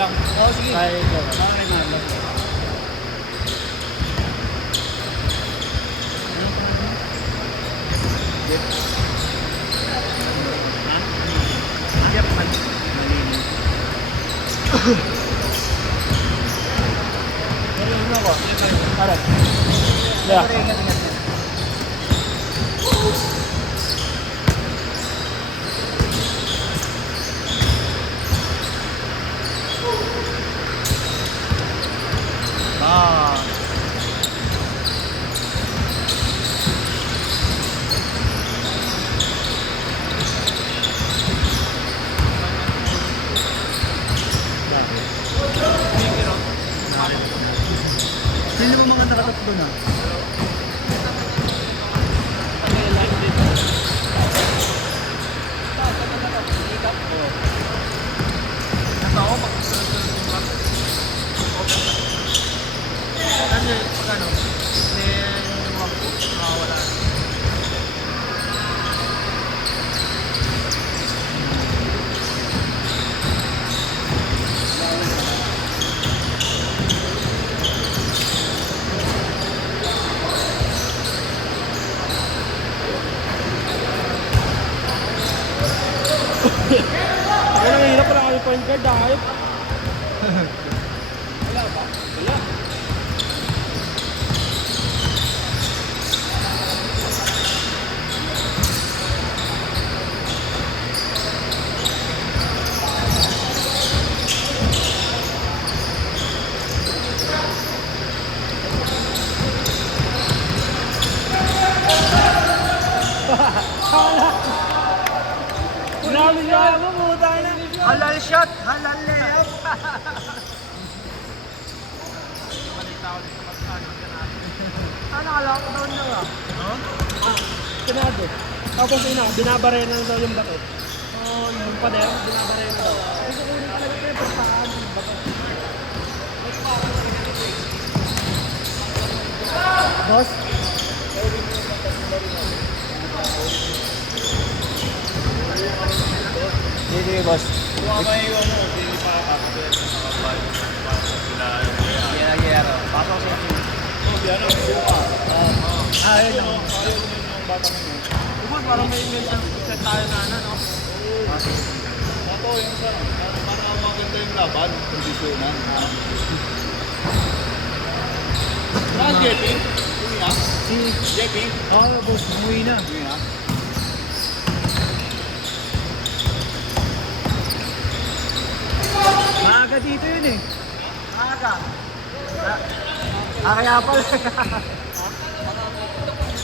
lang. Oo, sige. Kaya ikaw. Bakit Marlon? Yep, malinis. Meron ako. Para. Yeah. Ingat. Ah. Sino mo mga nakatatlo na? Wala nang hirap pala kami point guard dahil. Wala ba? Wala. Grabe siya mo, puta na. Halal shot! Halal layup! Nakala ko doon na nga. Sinado. Tapos binabarena na daw yung bato. Yung pader, binabarena daw. Gusto ko rin talaga kayo pagpaan. Boss? Sige, boss. Kung maiwan mo, hindi pa kapatid. Ginagero. Pasok sa inyo. Ayun Ayaw lang. yung bata mo yun. Boss, parang may set tayo na no? Ako yung sarap. Para maganda yung laban, kondisyonan. Saan Jeppy? Uwi na? Si... Jeppy? boss. Umuwi na. Uwi na? Maaga dito yun eh. Maaga. Kaya pala.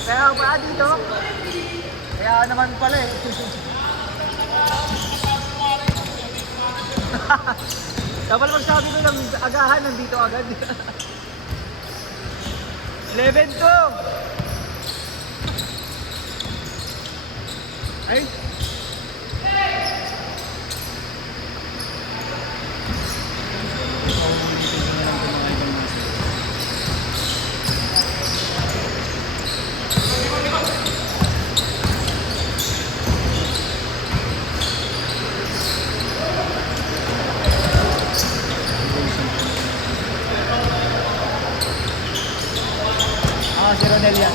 Kaya ba dito? Kaya naman pala eh. Dapat magsabi ko ng agahan, nandito agad. 11 to! Ay! Si Rodel yan.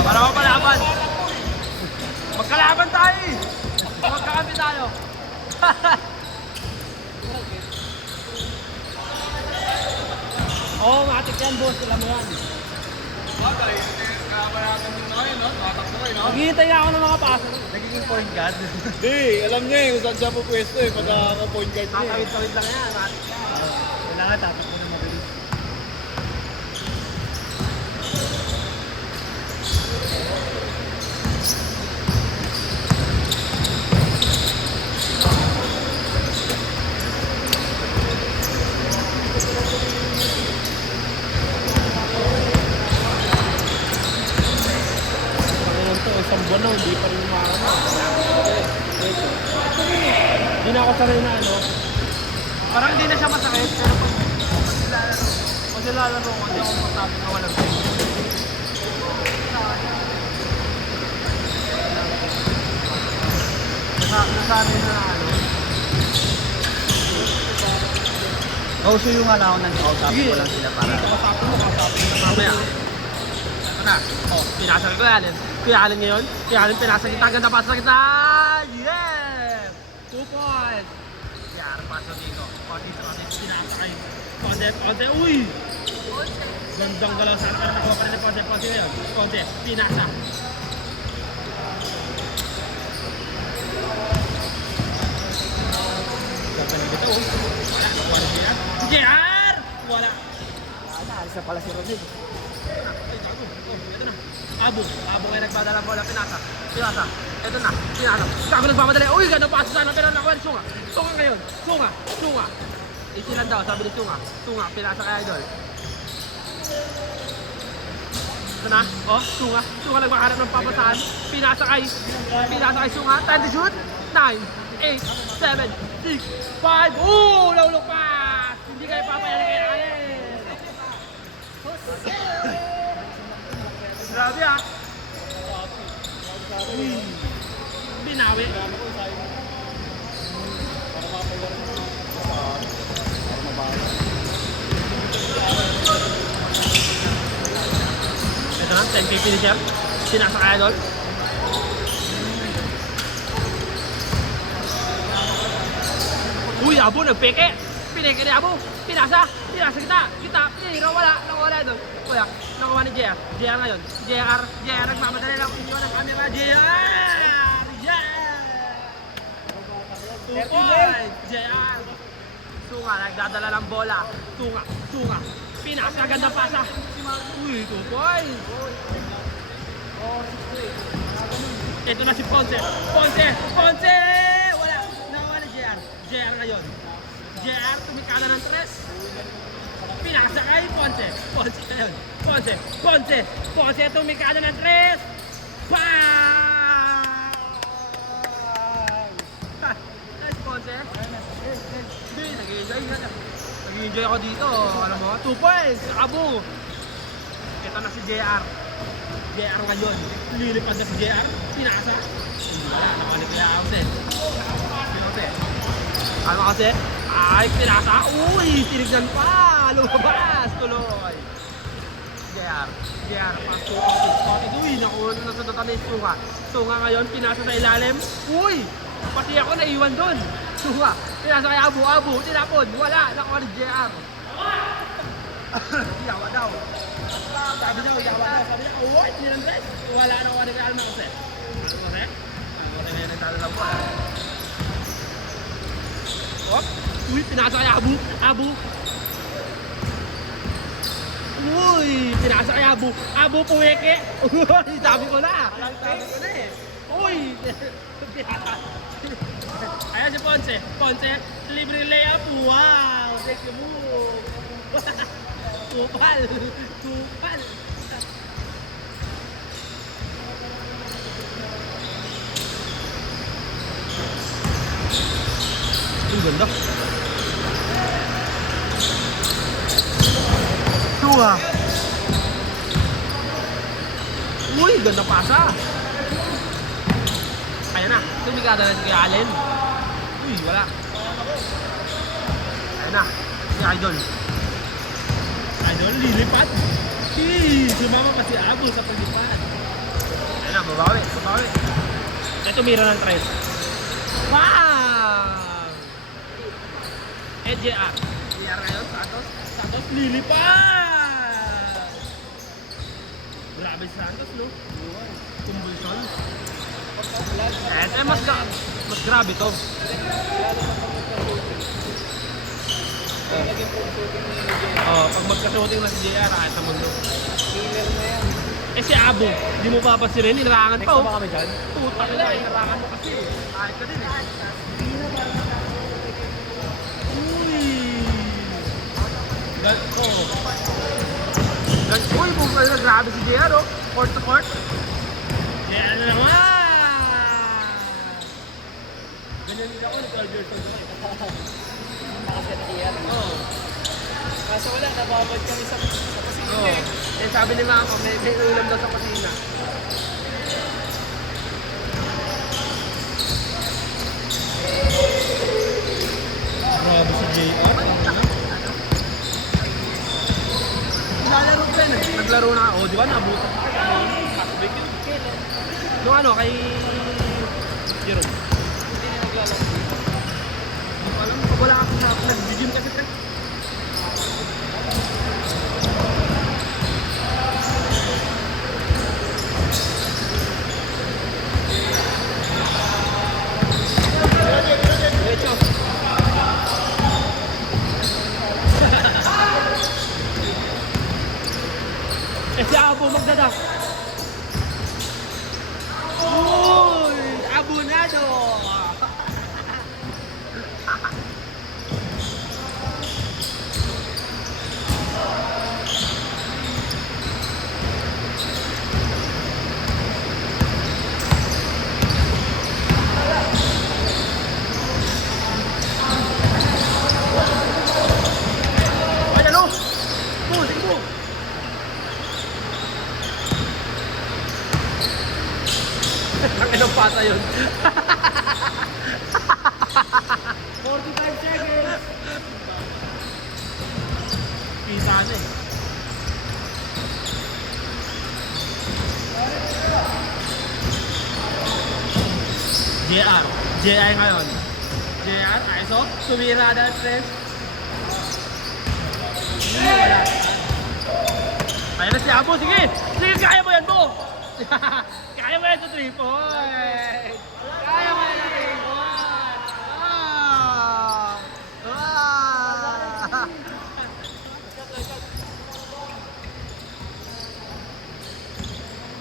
Para mapalaban. Magkalaban tayo eh. Magkakampi tayo. Oo, matik yan boss. Alam mo yan. Bagay, kakabayatan mo na kayo, no? Tatakbo kayo, no? Maghihintay ako ng mga paso. Nagiging point guard. Hindi, alam niya eh kung saan siya pupwesto eh. Pagka-point guard niya eh. Kakawit-kawit lang yan. Matik yan. Kailangan tatakbo na mabilis. Isang buwan na, hindi pa rin Hindi na ako sanay na ano. Parang hindi na siya masakit, pero pag nilalaro ko, hindi ako masabi na walang pain. nasabi na ano. Kauso yung alaw na kausapin ko lang sila para. Kasapin mo mamaya. Ito na. Oh, pinasag ko yan. Kuya Allen ngayon. Kuya Allen pinasag kita. Ganda pa sa kita. Yes! 2 points. Yan, paso dito. Konti. Pinasakay. Konti. Uy! Gandang galaw sa akin. Nakuha pa rin ng konti na yun. Konti. Pinasa. Ganda dito. Wala. Nakuha na siya. JR! Wala. Alis na pala si Rodrigo. Ito na. Abo ngayon nagpadala bola. Pinasa. Ito na. Pinasa. Kako nagmamadali. Uy, ganda pa. Sana pinanakuha. Sunga ngayon. Sunga. Isilan daw. Sabi ni Sunga. Pinasa kay Idol. Ito na. Oh, Sunga nagmakaharap ng papasahan. Pinasa kay Sunga. Time to shoot. 9, 8, 7, 6, 5. Oh, naulog pass. Hindi kayo papayanin kay Allen. Grabe ah. Binawi. Ito na, 10 finisher. Sinasa kaya doon. Uy, Abo, nagpeke. Pineke ni Abo. Pinasa kita. Pinira, wala doon. Kuya, nakuha ni JR. JR ngayon. JR, nagmamadali lang. Inyo ng camera. JR! Yeah! 2 points. JR. Sunga, nagdadala ng bola. Sunga. Pinasa, ganda pasa. Uy, 2 points. Ito na si Ponce. Wala. Nakuha ni JR. JR ngayon. JR, tumikala ng 3. Pinasa kay Ponce ngayon. Ponce, tumikala ng 3. Bang! Nice, Ponce. Nag-enjoy ako dito. Alam mo, 2 points. Abo. Ito na si JR. JR ngayon. Lilipad na si JR. Pinasa. Wala, nakalik kaya ako din. Ano kasi? Ay, pinasa. Uy, tinignan pa. Lumabas. Tuloy. JR. Pasok. Uy, nakuha na sa total yung Sunga. Sunga ngayon, pinasa sa ilalim. Uy, pati ako naiwan doon. Sunga. Pinasa kay Abo. Tinapon. Wala. Nakuha ni JR. Yawa daw. Sabi niya, uy, tinandres. Wala na kuha ni kay Alma kasi. Ano kasi ngayon nagtalalang po. Uy, pinasa kay Abo. Uy, pinasa kay Abo. Puweke. Uy, sabi ko na eh. Uy, ayan si Ponce, libre layup. Wow, take the move. Kupal. Ang ganda. Sunga. Uy, ganda pasa. Ayan na, tumigada na si Kuya Allen. Uy, wala. Ayan na, si Idol. Lilipad. Sumama pa si Abo sa paglipad. Ayan na, babawi. Ito mira ng 3. Wow! JR ngayon, Santos, lilipad! Grabe si Santos, no? Kumbulson. Mas grabe to. Pag magka-shooting na si JR, sa mundo. Si Abo, di mo papansinin, nilarangan pa. Next na ba kami dyan? Putak na, nilarangan mo kasi. Kahit ka din eh. Uy, kung kayo grabe si JR, oh. Court to court. JR na naman! Ganyan din ako, nag-George Jersey. Nakaset ni JR. Oo. Kaso wala, nababad kami sa kusina eh. Sabi ni Mama, may ulam daw sa kusina. JR? Lalaro ka na. Naglaro na ako, di ba? Nabutan ka. Halfback yun. Nung ano, kay Jerome. Hindi na naglalaro. Alam mo, wala ako sa nag-gym kasi pre. Diretso. Si Abo magdadak. Uy! Abonado! Ay, ano? Sige po! Ang ilang pata yun. 45 seconds. Kita na eh. JR. JR ngayon. JR, ISO. Tumira na, friends. Kaya na si Abo, sige! Sige, kaya mo yan, Bo! Kaya mo yan sa 3 points! Kaya mo yan sa 3 points!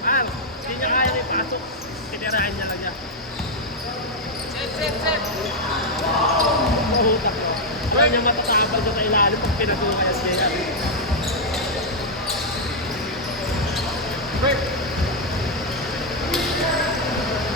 Man, hindi niya kaya na ipasok. Tinirahan niya lang niya. Set! Mahutak ko. Kaya niya matatabal sa ilalim pag pinagawa kaya siya yan.